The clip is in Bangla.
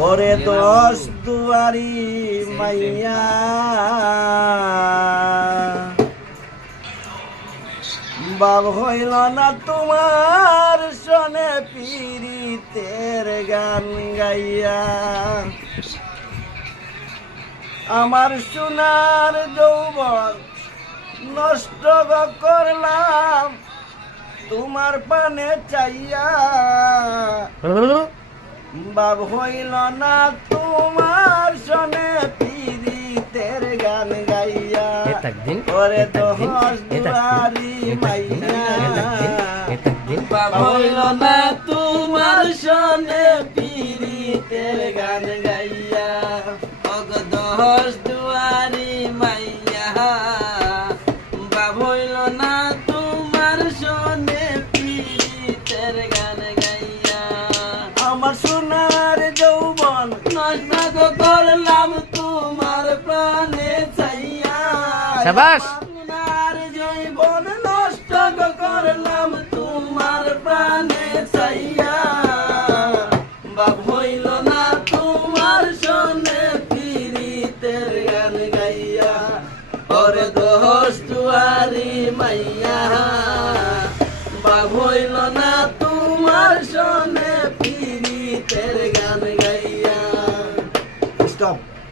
ওরে দশ দুয়ারি মাইয়া বাব হইল না তোমার সনে পীড়িতের গান গাইয়া আমার সোনার যৌবন নষ্ট করলাম তোমার পানে চাইয়া বাব হইল না তোমার সনে পীড়িতের গান গাইয়া ওরে দশ দুয়ারি মাইয়া বাব হইল না তোমার সনে পীড়িতের গান গাইয়া দশ দুয়ারি মাইয়া বাব হইল না তোমার সনে পীড়িতের গান গাইয়া আমার সোনার যৌবন নষ্ট করলাম তোমার প্রাণে চাইয়া শাবাশ সোনার যৌবন নষ্ট করলাম তোমার প্রাণে চাইয়া বাপ হইল না তোমার সনে পীড়িতের গান গাইয়া ওরে দশ দুয়ারি মাইয়া বাপ হইল না